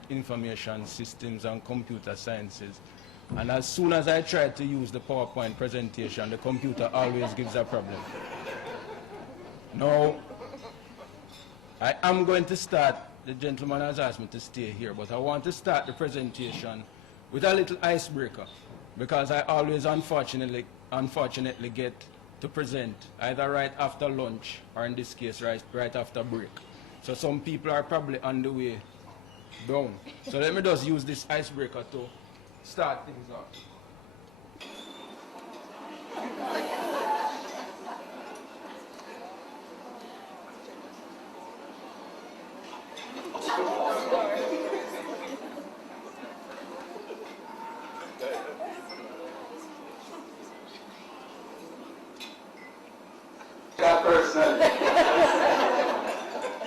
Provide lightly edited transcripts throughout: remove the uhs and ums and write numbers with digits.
Department, Information Systems and Computer Sciences. And as soon as I try to use the PowerPoint presentation, the computer always gives a problem. Now, I am going to start, the gentleman has asked me to stay here, but I want to start the presentation with a little icebreaker, because I always unfortunately get to present either right after lunch or in this case right after break. So some people are probably on the way down. So let me just use this icebreaker to start things off.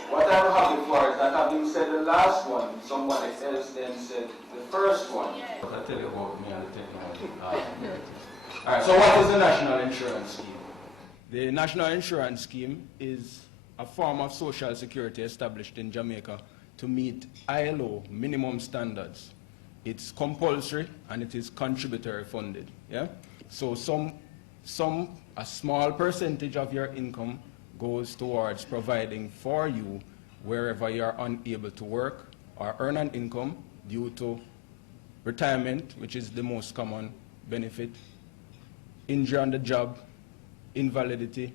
What I'm happy for is that having said the last one, somebody else then said the first one. But I'll tell you about me and the technology. All right, so what is the National Insurance Scheme? The National Insurance Scheme is a form of social security established in Jamaica to meet ILO minimum standards. It's compulsory and it is contributory funded. Yeah? So a small percentage of your income goes towards providing for you wherever you're unable to work or earn an income due to retirement, which is the most common benefit, injury on the job, invalidity,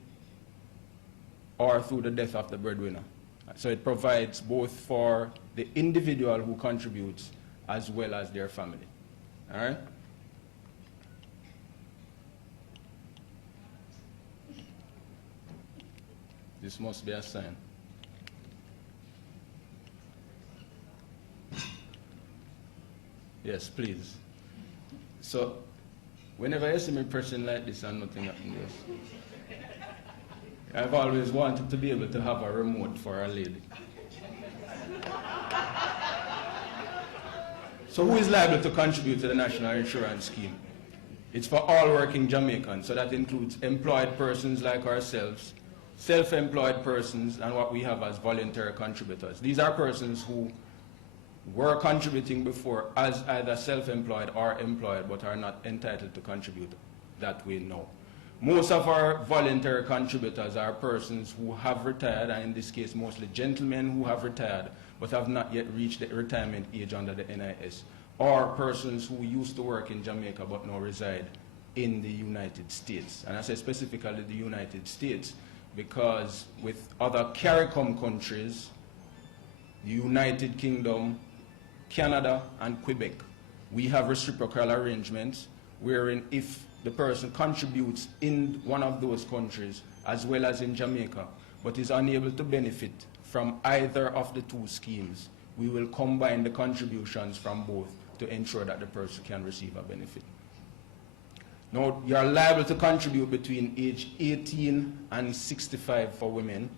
or through the death of the breadwinner. So it provides both for the individual who contributes as well as their family. All right? This must be a sign. Yes, please. So, whenever you see me pressing like this and nothing happens, I've always wanted to be able to have a remote for a lady. So who is liable to contribute to the National Insurance Scheme? It's for all working Jamaicans, so that includes employed persons like ourselves, self-employed persons, and what we have as voluntary contributors. These are persons who were contributing before as either self-employed or employed, but are not entitled to contribute that way now. Most of our voluntary contributors are persons who have retired, and in this case mostly gentlemen who have retired but have not yet reached the retirement age under the NIS, or persons who used to work in Jamaica but now reside in the United States. And I say specifically the United States because with other CARICOM countries, the United Kingdom, Canada, and Quebec, we have reciprocal arrangements wherein if the person contributes in one of those countries as well as in Jamaica, but is unable to benefit from either of the two schemes, we will combine the contributions from both to ensure that the person can receive a benefit. Now, you are liable to contribute between age 18 and 65 for women,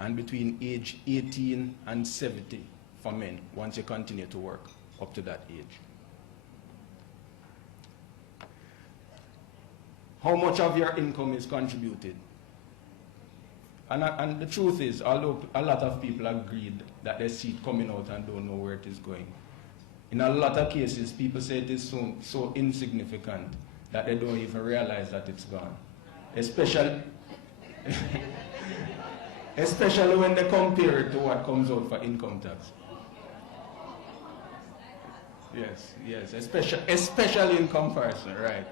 and between age 18 and 70 for men, once you continue to work up to that age. How much of your income is contributed? And the truth is, although a lot of people agreed that they see it coming out and don't know where it is going, in a lot of cases, people say it is so insignificant that they don't even realize that it's gone. Especially when they compare it to what comes out for income tax. Yes, especially in comparison, right?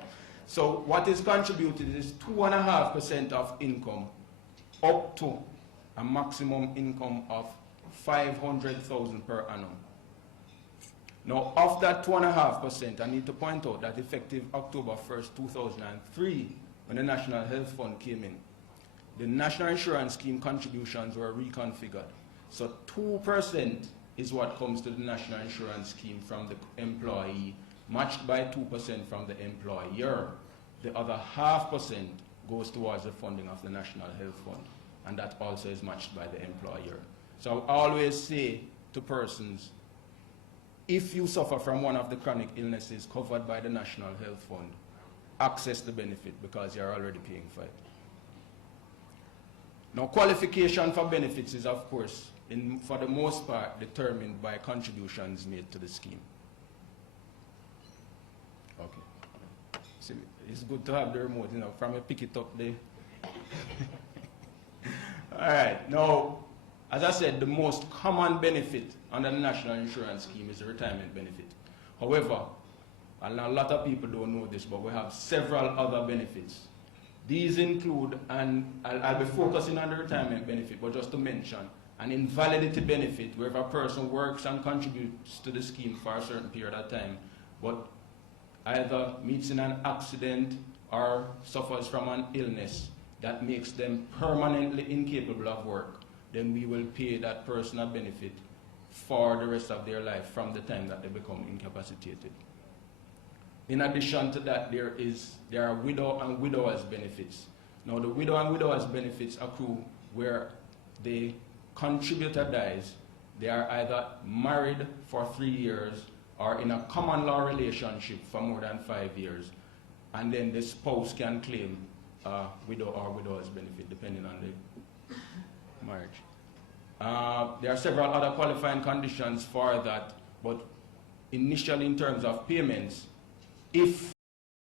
So what is contributed is 2.5% of income up to a maximum income of 500,000 per annum. Now, of that 2.5%, I need to point out that effective October 1st, 2003, when the National Health Fund came in, the National Insurance Scheme contributions were reconfigured. So 2% is what comes to the National Insurance Scheme from the employee, matched by 2% from the employer. The other 0.5% goes towards the funding of the National Health Fund, and that also is matched by the employer. So I always say to persons, if you suffer from one of the chronic illnesses covered by the National Health Fund, access the benefit because you're already paying for it. Now, qualification for benefits is, of course, for the most part, determined by contributions made to the scheme. Okay. See, it's good to have the remote, you know, from a pick it up there. All right. Now, as I said, the most common benefit under the National Insurance Scheme is the retirement benefit. However, and a lot of people don't know this, but we have several other benefits. These include, and I'll be focusing on the retirement benefit, but just to mention, an invalidity benefit where if a person works and contributes to the scheme for a certain period of time, but either meets in an accident or suffers from an illness that makes them permanently incapable of work, then we will pay that person a benefit for the rest of their life from the time that they become incapacitated. In addition to that, there are widow and widowers benefits. Now, the widow and widowers benefits accrue where the contributor dies, they are either married for 3 years or in a common law relationship for more than 5 years, and then the spouse can claim widow or widower's benefit depending on the marriage. There are several other qualifying conditions for that, but initially in terms of payments, if